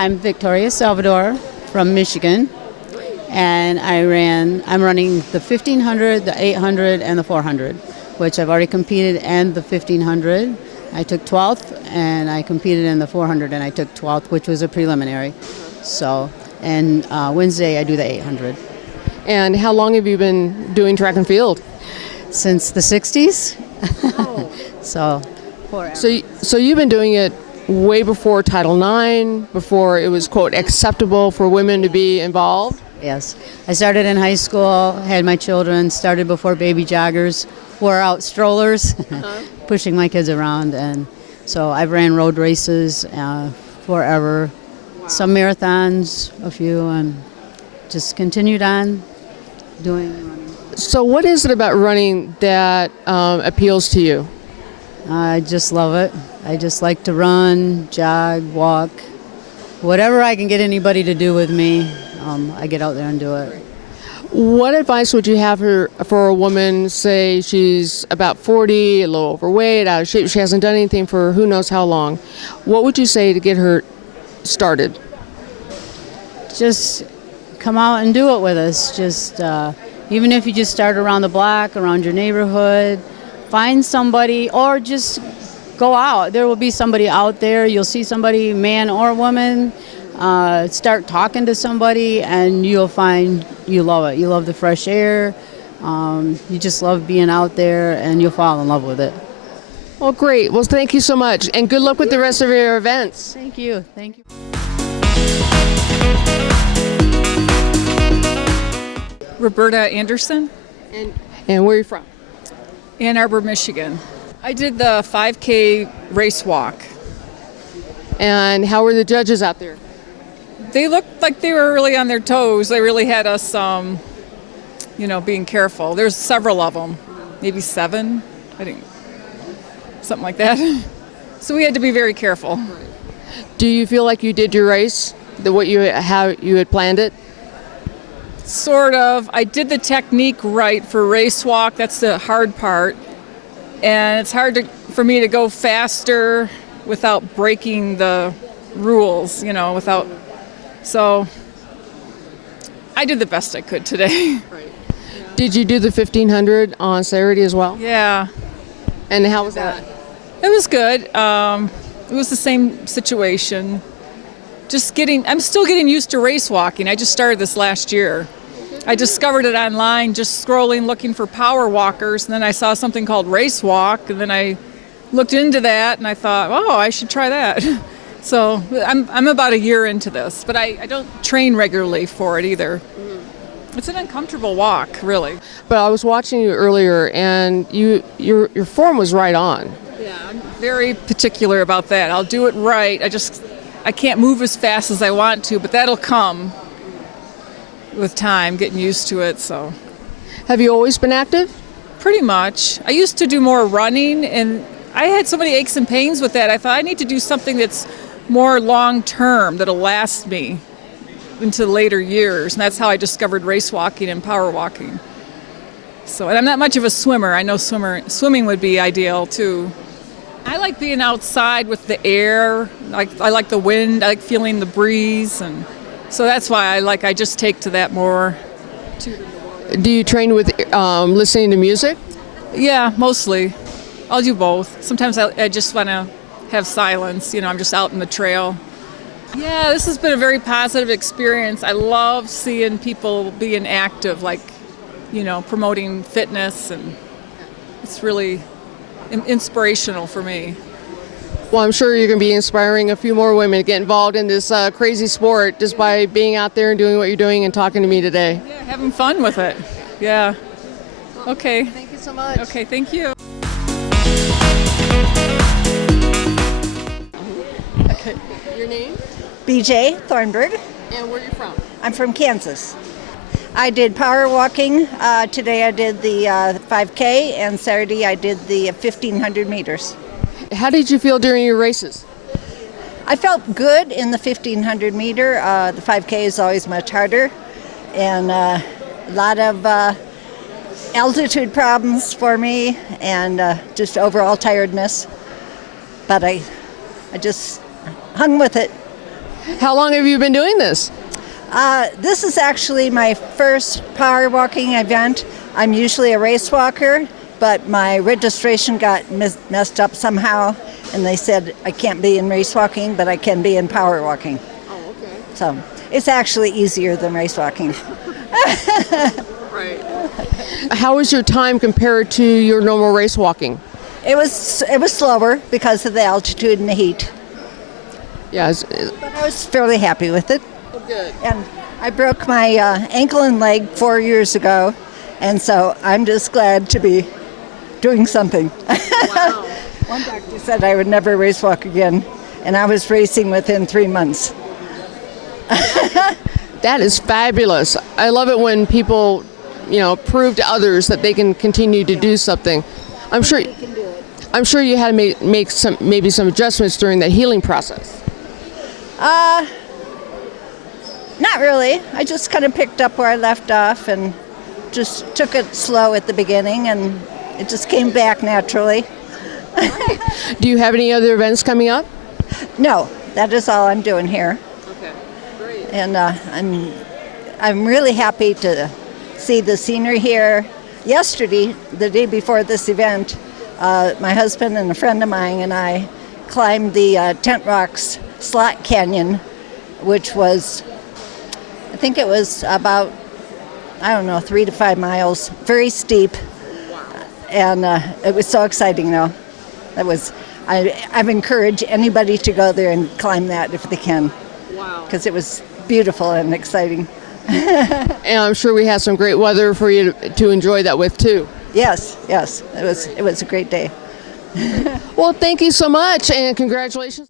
I'm Victoria Salvador from Michigan, and I'm running the 1500, the 800, and the 400, which I've already competed in the 1500. I took 12th, and I competed in the 400, and I took 12th, which was a preliminary. So, and Wednesday I do the 800. And how long have you been doing track and field? Since the 60s. Oh. So you've been doing it way before Title IX, before it was, quote, acceptable for women to be involved? Yes. I started in high school, had my children, started before baby joggers, wore out strollers, pushing my kids around. And so I've ran road races forever, some marathons, a few, and just continued on doing running. So what is it about running that appeals to you? I just love it. I just like to run, jog, walk, whatever I can get anybody to do with me, I get out there and do it. What advice would you have for a woman, say she's about 40, a little overweight, out of shape, she hasn't done anything for who knows how long? What would you say to get her started? Just come out and do it with us. Just even if you just start around the block, around your neighborhood, find somebody, or just go out. There will be somebody out there. You'll see somebody, man or woman. Start talking to somebody, and you'll find you love it. You love the fresh air. You just love being out there, and you'll fall in love with it. Well, great. Well, thank you so much, and good luck with the rest of your events. Thank you. Thank you. Roberta Anderson. And where are you from? Ann Arbor, Michigan. I did the 5K race walk. And how were the judges out there? They looked like they were really on their toes. They really had us, being careful. There's several of them, maybe 7, I think, something like that. So we had to be very careful. Do you feel like you did your race, how you had planned it? Sort of. I did the technique right for race walk. That's the hard part. And it's hard for me to go faster without breaking the rules, So I did the best I could today. Right. Did you do the 1500 on Saturday as well? Yeah. And how was that? It was good. It was the same situation. I'm still getting used to race walking. I just started this last year. I discovered it online, just scrolling, looking for power walkers, and then I saw something called race walk, and then I looked into that, and I thought, oh, I should try that. So I'm about a year into this, but I don't train regularly for it either. It's an uncomfortable walk, really. But I was watching you earlier, and your form was right on. Yeah, I'm very particular about that. I'll do it right. I can't move as fast as I want to, but that'll come with time, getting used to it. So, have you always been active? Pretty much. I used to do more running, and I had so many aches and pains with that. I thought I need to do something that's more long-term, that'll last me into later years, and that's how I discovered race walking and power walking. So, and I'm not much of a swimmer. I know swimming would be ideal too. I like being outside with the air. I like the wind. I like feeling the breeze, and so that's why I just take to that more. Do you train with listening to music? Yeah, mostly. I'll do both. Sometimes I just want to have silence. I'm just out in the trail. Yeah, this has been a very positive experience. I love seeing people being active, promoting fitness, and it's really inspirational for me. Well, I'm sure you're going to be inspiring a few more women to get involved in this crazy sport just by being out there and doing what you're doing and talking to me today. Yeah, having fun with it. Yeah. Okay. Thank you so much. Okay, thank you. Okay. Your name? B.J. Thornburg. And where are you from? I'm from Kansas. I did power walking. Today I did the 5K, and Saturday I did the 1,500 meters. How did you feel during your races? I felt good in the 1,500 meter. The 5K is always much harder, and a lot of altitude problems for me, and just overall tiredness. But I just hung with it. How long have you been doing this? This is actually my first power walking event. I'm usually a race walker, but my registration got messed up somehow, and they said I can't be in race walking, but I can be in power walking. Oh, okay. So it's actually easier than race walking. Right. How was your time compared to your normal race walking? It was slower because of the altitude and the heat, Yeah. but I was fairly happy with it. Good. And I broke my ankle and leg 4 years ago, and so I'm just glad to be doing something. Wow. One doctor said I would never race walk again, and I was racing within 3 months. That is fabulous. I love it when people, prove to others that they can continue to do something. I'm sure you had to make some adjustments during that healing process. Not really. I just kind of picked up where I left off and just took it slow at the beginning, and it just came back naturally. Do you have any other events coming up? No, that is all I'm doing here. Okay, great. And I'm really happy to see the scenery here. Yesterday, the day before this event, my husband and a friend of mine and I climbed the Tent Rocks Slot Canyon, which was, I think it was about, 3 to 5 miles, very steep. And it was so exciting, though. I've encouraged anybody to go there and climb that if they can. Wow. Because it was beautiful and exciting. And I'm sure we had some great weather for you to enjoy that with, too. Yes. It was a great day. Well, thank you so much, and congratulations.